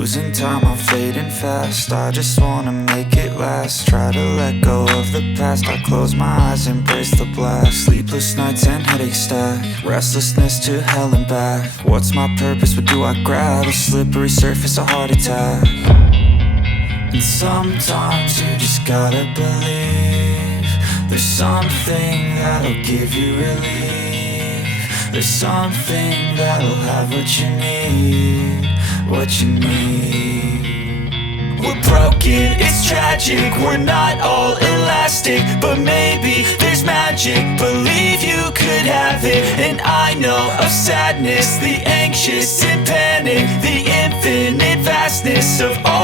Losing time, I'm fading fast. I just wanna make it last. Try to let go of the past. I close my eyes, embrace the blast. Sleepless nights and headache stack. Restlessness to hell and back. What's my purpose, what do I grab? A slippery surface, a heart attack. And sometimes you just gotta believe there's something that'll give you relief. There's something that'll have what you need, what you need. We're broken, it's tragic, we're not all elastic, but maybe there's magic. Believe you could have it. And I know of sadness, the anxious and panic, the infinite vastness of all